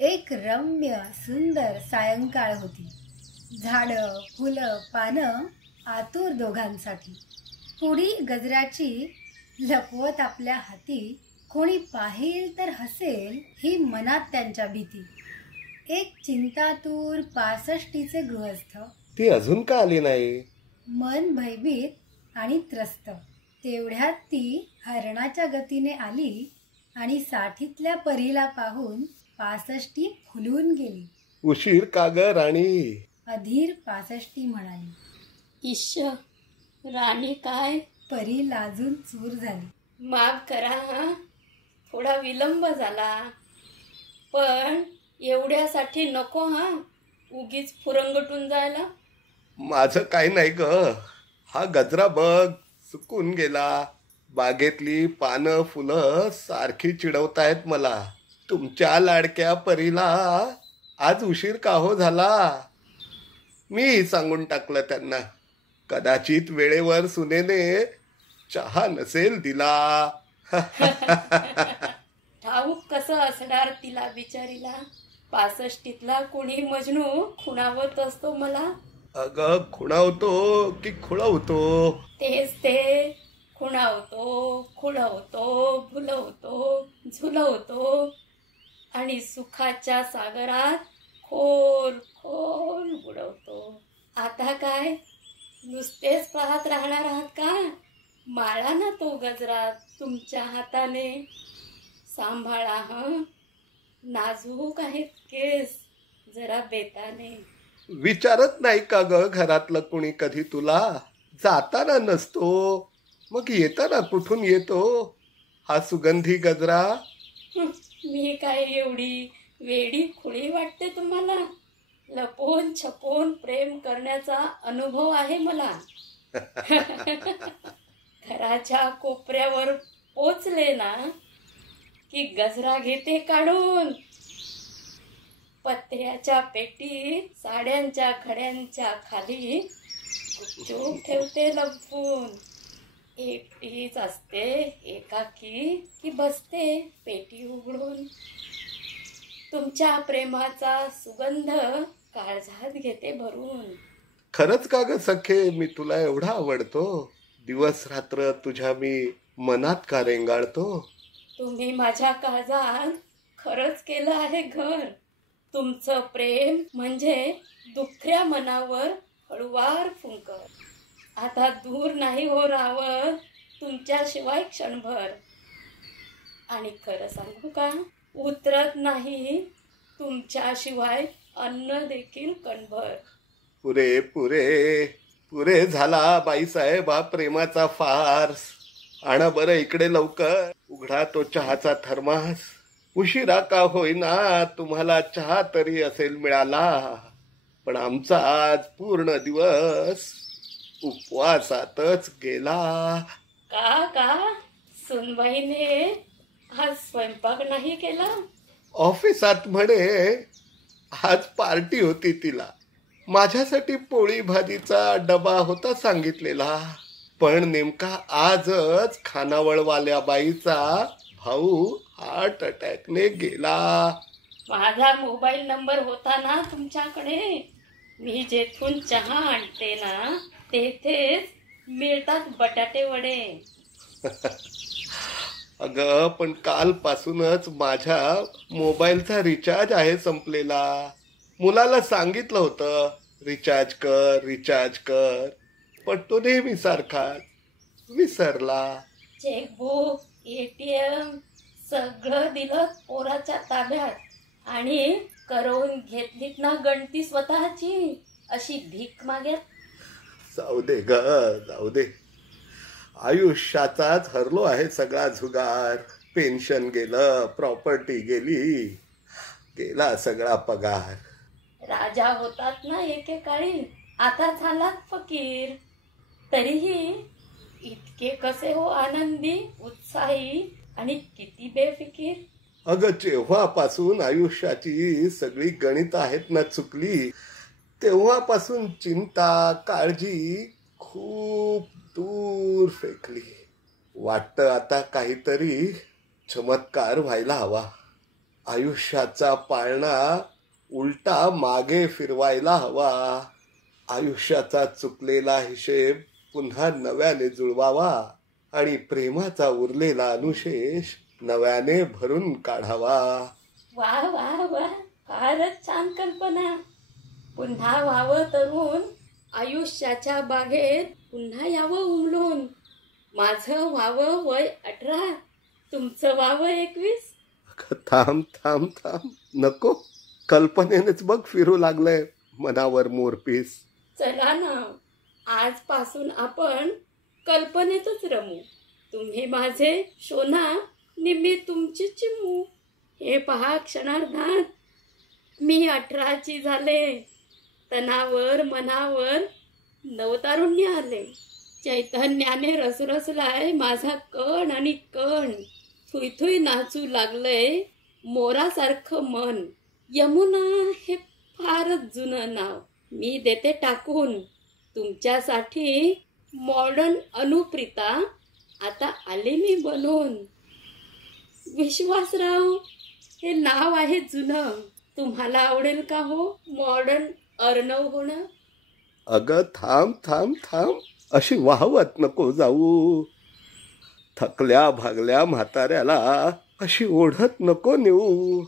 एक रम्य सुंदर सायंकाळ होती. झाडं, फुलं, पानं आतुर दोघांसाठी. पुडी गजऱ्याची लपवत आपल्या हाती. कोणी पाहिल तर हसेल ही मनात त्यांच्या भीती. एक चिंतातूर 65चे गृहस्थ, ती अजून का आली नाही? मन भयभीत आणि त्रस्त. तेवढ्यात ती हरणाच्या गतीने आली आणि 60तल्या परीला पाहून 65 फुलून गेली. उशीर का ग राणी? अधीर 65 म्हणाली. ईश, राणी काय? परी लाजून चूर झाली. माफ करा हा, थोडा विलंब झाला, पण एवढ्यासाठी नको हा उगीच फुरंगटून जायला. माझं काय नाही ग. हा गजरा बघ, सुकून गेला. बागेतली पानं फुलं सारखी चिडवतायत मला. तुमच्या लाडक्या परीला आज उशीर का हो झाला? मी सांगून टाकलं त्यांना. कदाचित वेळेवर सुनेने चहा नसेल दिला. ठाऊक कसं असणार तिला बिचारीला. 65तला कोणी मजनू खुणावत असतो मला. अगं, खुणावतो की खुळवतो? तेच ते, खुणावतो, खुळवतो, भुलवतो, झुलवतो आणि सुखाच्या सागरात खोल खोल बुडवतो. आता काय नुसतेच पाहत राहणार आहात का? माळा ना तो गजरा तुमच्या हाताने. सांभाळा हं, नाजूक आहेत केस, जरा बेताने. विचारत नाही का ग घरातलं कुणी कधी तुला? जाताना नसतो, मग येताना कुठून येतो हा सुगंधी गजरा? मी काय एवढी वेडी खुळी वाटते तुम्हाला? लपून छपून प्रेम करण्याचा अनुभव आहे मला. घराच्या कोपऱ्यावर पोचले ना की गजरा घेते काढून. पत्र्याच्या पेटीत साड्यांच्या खड्यांच्या खाली गुपचूप ठेवते लपवून. एकटीच असते एकाकी की बसते पेटी उघडून. तुमच्या प्रेमाचा सुगंध काळजात घेते भरून. खरंच का ग सखे, मी तुला एवढा आवडतो? दिवस रात्र तुझ्या मी मनात का रेंगाळतो? तुम्ही माझ्या काळजात खरंच केलं आहे घर. तुमचं प्रेम म्हणजे दुखऱ्या मनावर हळुवार फुंकर. आता दूर नाही हो राहावं तुमच्याशिवाय क्षणभर. आणि खरं सांगू का, उतरत नाही तुमच्याशिवाय अन्न देखील कणभर. पुरे पुरे पुरे झाला बाईसाहेब हा प्रेमाचा फार्स. आणा बरं इकडे लवकर, उघडा तो चहाचा थर्मास. उशिरा का होईना तुम्हाला चहा तरी असेल मिळाला, पण आमचा आज पूर्ण दिवस उपवासातच गेला. का सुनबाईने आज स्वयंपाक नाही केला? ऑफिसात म्हणे आज पार्टी होती तिला. माझ्यासाठी पोळी भाजीचा डबा होता सांगितलेला, पण नेमका आजच खानावळवाल्या बाईचा भाऊ हार्ट अटॅकने गेला. माझा मोबाईल नंबर होता ना तुमच्याकडे. मी जेथून चहा आणते ना तेथेच मिळतात बटाटे वडे. अगं, पण कालपासूनच माझ्या मोबाईलचा रिचार्ज आहे संपलेला. मुलाला सांगितलं होतं रिचार्ज कर, पण तो नेहमी सारखाच विसरला. चेकबुक, ATM सगळं दिलं पोराच्या ताब्यात आणि करवून घेतलीत ना गणती स्वतःची अशी भीक मागत. जाऊ दे ग, जाऊ दे. आयुष्याचाच हरलो आहे सगळा जुगार. पेन्शन गेलं, प्रॉपर्टी गेली, गेला सगळा पगार. राजा होतात ना एकेकाळी, आता झालात फकीर. तरीही इतके कसे हो आनंदी, उत्साही आणि किती बेफिकीर. अगं, जेव्हापासून आयुष्याची सगळी गणित आहेत ना चुकली, तेव्हापासून चिंता काळजी खूप दूर फेकली. वाटतं आता काहीतरी चमत्कार व्हायला हवा. आयुष्याचा पाळणा उलटा मागे फिरवायला हवा. आयुष्याचा चुकलेला हिशेब पुन्हा नव्याने जुळवावा आणि प्रेमाचा उरलेला अनुशेष नव्याने भरून काढावा. वा वा वा, फारच छान कल्पना. पुन्हा व्हावं तरुण, आयुष्याच्या बागेत पुन्हा यावं उमलून. माझं व्हावं वय 18, तुमचं व्हावं 21. थांब थांब थांब, नको. कल्पनेनेच बघ फिरू लागलंय मनावर मोरपीस. चला ना, आजपासून आपण कल्पनेतच रमू. तुम्ही माझे शोना, मी तुमची चिमू. हे पहा, क्षणार्धात मी 18ची झाले. तनावर मनावर नवतारुण्य आले. चैतन्याने रसरसलाय माझा कण आणि कण. थुई नाचू लागलंय मोरासारखं मन. यमुना हे फारच जुनं नाव मी देते टाकून. तुमच्यासाठी मॉडर्न अनुप्रिता आता आले मी बनून. विश्वासराव हे नाव आहे जुनं. तुम्हाला आवडेल का हो मॉडर्न अर्णव होणं? अगं थांब थांब थांब, अशी वाहवत नको जाऊ. थकल्या भागल्या म्हाताऱ्याला अशी ओढत नको नेऊ.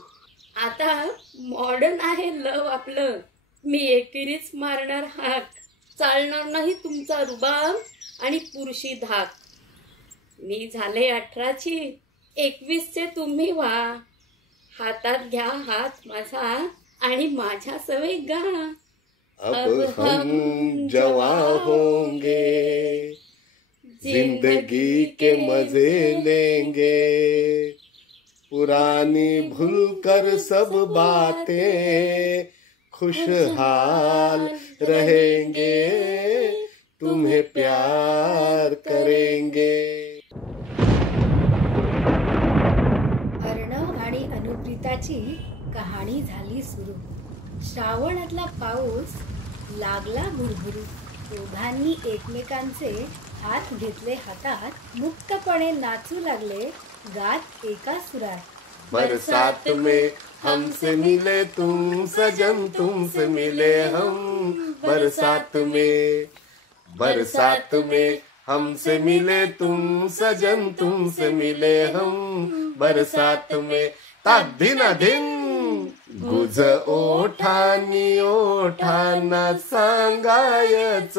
आता मॉडर्न आहे लव आपलं. मी एकेरीच मारणार हाक. चालणार नाही तुमचा रुबाब आणि पुरुषी धाक. मी झाले 18ची, 21चे तुम्ही व्हा. हातात घ्या हात माझा आणि माझ्या सवय गा. अब हम जवां होंगे, जिंदगी के मजे लेंगे, पुरानी भूलकर सब बातें, खुशहाल रहेंगे, तुम्हें प्यार करेंगे. अर्णव आणि अनुप्रिताची कहाणी झाली सुरू. श्रावणातला पाऊस लागला भुरभुरू. दोघांनी एकमेकांचे हात घेतले हातात. मुक्तपणे नाचू लागले गात एका सुरात. बरसात में हमसे मिले तुम सजन, तुमसे मिले हम. बरसात में हमसे मिले तुम सजन, तुमसे मिले हम. बरसात में ताक धिना धिन, गुज ओठानी ओठांना सांगायच.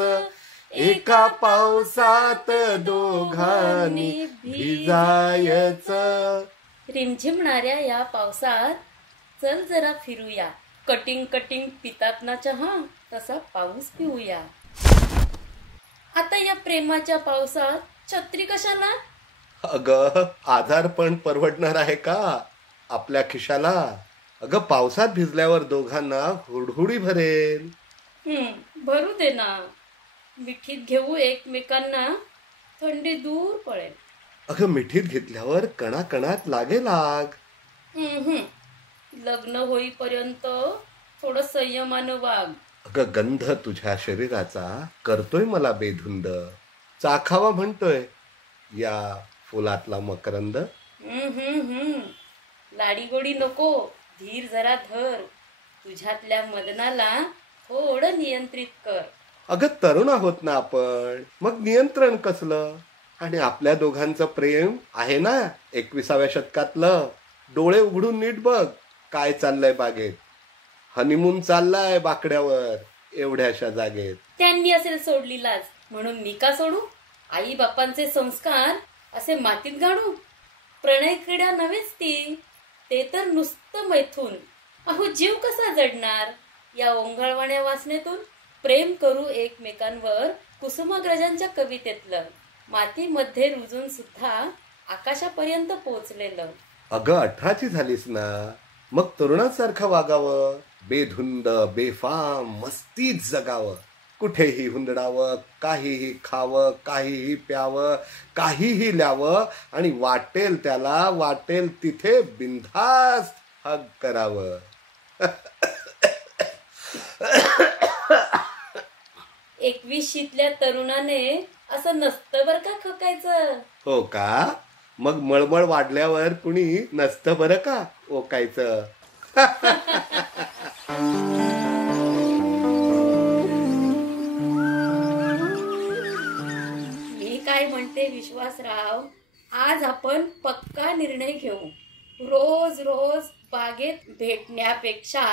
एका पावसात दोघांनी भिजायच. रिमझिमणाऱ्या या पावसात चल जरा फिरूया. कटिंग पितात ना चहा, तसा पाऊस पिऊया. आता या प्रेमाच्या पावसात छत्री कशाला? अगं आधार पण परवडणार आहे का आपल्या खिशाला? अगं पावसात भिजल्यावर दोघांना हुडहुडी भरेल. भरू दे ना. मिठीत घेऊ एकमेकांना, थंडी दूर पळेल. अगं मिठीत घेतल्यावर कणाकणात लागेल आग. लग्न होईपर्यंत थोडं संयमानं वाग. अगं गंध तुझ्या शरीराचा करतोय मला बेधुंद. चाखावा म्हणतोय या फुलातला मकरंद. लाडीगोडी नको, धीर जरा धर. तुझ्यातल्या मदनाला थोडं नियंत्रित कर. अगं तरुण आहोत ना आपण, मग नियंत्रण कसलं? आणि आपल्या दोघांचं प्रेम आहे ना 21व्या शतकातलं. डोळे उघडून नीट बघ काय चाललंय बागेत. हनीमून चाललाय बाकड्यावर एवढ्याशा जागेत. त्यांनी असेल सोडली लाज, म्हणून मी का सोडू? आई बापांचे संस्कार असे मातीत गाडू. प्रणय क्रीडा नव्हेच ती, ते तर नुसतं मैथून. अहो जीव कसा जडणार या ओंघळवाण्या वासनेतून? प्रेम करू एकमेकांवर कुसुमाग्रजांच्या कवितेतलं. मातीमध्ये रुजून सुद्धा आकाशापर्यंत पोहोचलेलं. अगं 18ची झालीस ना, मग तरुणासारखं वागावं. बेधुंद बेफाम मस्तीत जगावं. कुठेही हुंदडावं, काहीही खावं, काहीही प्यावं, काहीही ल्यावं आणि वाटेल त्याला वाटेल तिथे बिनधास्त हग करावं. 21शीतल्या तरुणाने असं नसतं बर का खोकायचं. हो का? मग मळमळ वाढल्यावर कुणी नसतं बरं का ओकायचं. मी काय म्हणते विश्वासराव, आज आपण पक्का निर्णय घेऊ. रोज रोज बागेत भेटण्यापेक्षा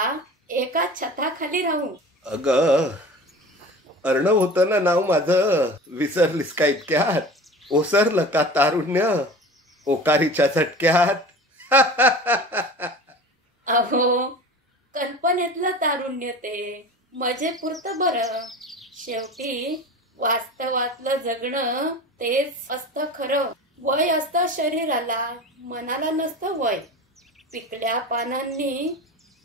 एका छताखाली राहू. अगं अर्णव होतं ना नाव माझं, विसरलीस का इतक्यात? ओसरलं का तारुण्य ओकारीच्या झटक्यात? अहो, कल्पनेतलं तारुण्य ते मजेपुरतं बरं. शेवटी वास्तवातलं जगणं तेच असतं खरं. वय असतं शरीराला, मनाला नसतं वय. पिकल्या पानांनी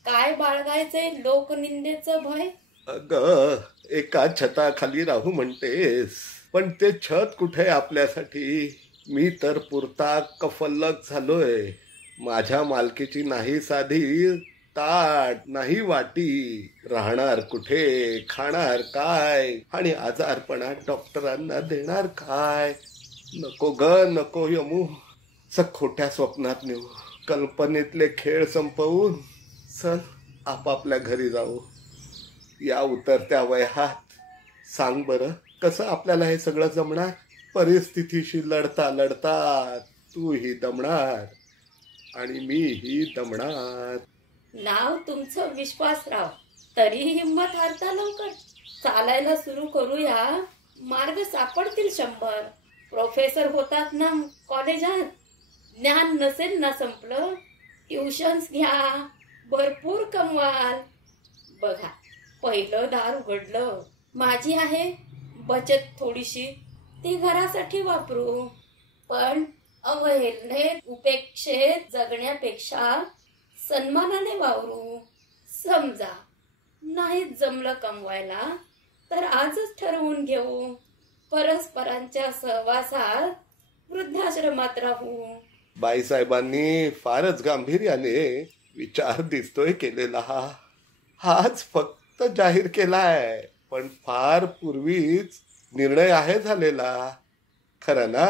काय बाळगायचे लोकनिंदेचं भय. अगं एका छताखाली राहू म्हणतेस, पण ते छत कुठे आपल्यासाठी? मी तर पुरता कफल्लक झालोय. माझ्या मालकीची नाही साधी ताट, नाही वाटी. राहणार कुठे, खाणार काय, आणि आजारपणात डॉक्टरांना देणार काय? नको ग नको यमू, खोट्या स्वप्नात नेऊ. कल्पनेतले खेळ संपवून चल आपापल्या घरी जाऊ. या उतरत्या वयात सांग बरं कसं आपल्याला हे सगळं जमणार? परिस्थितीशी लढता लढता तूही दमणार आणि मीही दमणार. नाव तुमचं विश्वासराव, तरी हिंमत हारता लवकर. चालायला सुरू करूया, मार्ग सापडतील 100. प्रोफेसर होतात ना कॉलेजात. ज्ञान नसेल ना संपलं, ट्युशन्स घ्या, भरपूर कमवाल. बघा, पहिलं दार उघडलं. माझी आहे बचत थोडीशी, ती घरासाठी वापरू. पण अवहेलनेत उपेक्षेत जगण्यापेक्षा सन्मानाने वावरू. समजा नाहीच जमलं कमवायला तर आजच ठरवून घेऊ, परस्परांच्या सहवासात वृद्धाश्रमात राहू. बाईसाहेबांनी फारच गांभीर्याने विचार दिसतोय केलेला. हाच फक्त जाहीर केलाय, पण फार पूर्वीच निर्णय आहे झालेला. खरं ना?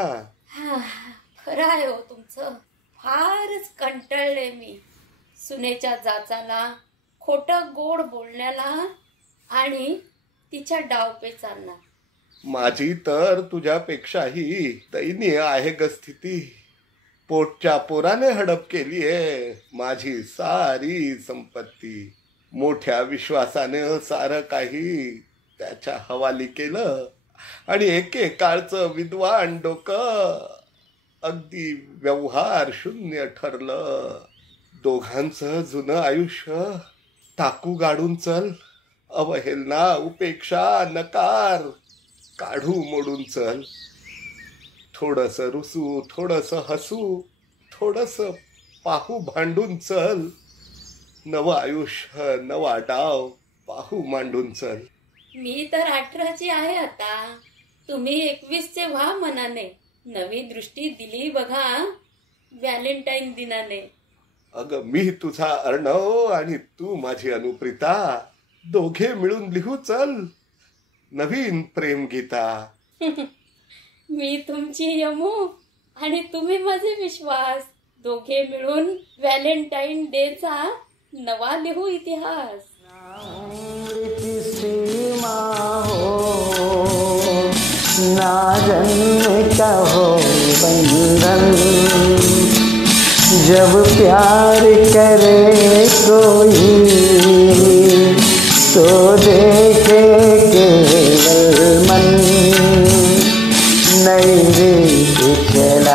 खरं आहे हो तुमचं. फारच कंटाळले मी सुनेच्या जाचाला, खोटं गोड बोलण्याला आणि तिच्या डावपेचांना. माझी तर तुझ्यापेक्षाही दयनीय आहे ग स्थिती. पोटच्या पोराने हडप केलीये माझी सारी संपत्ती. मोठ्या विश्वासाने सारं काही त्याच्या हवाली केलं आणि एकेकाळचं विद्वान डोकं अगदी व्यवहार शून्य ठरलं. दोघांचं जुनं आयुष्य टाकू गाडून चल. अवहेलना, उपेक्षा, नकार काढू मोडून चल. थोडस रुसू, थोडस हसू, थोडस पाहू भांडून चल. नवं आयुष्य, नवा डाव पाहू मांडून चल. मी तर 18ची आहे आता. तुम्ही 21चे व्हा मनाने. नवी दृष्टी दिली बघा व्हॅलेंटाईन दिनाने. अगं मी तुझा अर्णव आणि तू माझी अनुप्रिता. दोघे मिळून लिहू चल नवीन प्रेम गीता. मी तुमची यमू आणि तुम्ही माझे विश्वास. दोघे मिळून व्हॅलेंटाईन डेचा नवा लिहू इतिहास. सीमा हो ना जन्म का हो बंधन, जब प्यार करे कोई तो देखे केवल मन, नई रीत चला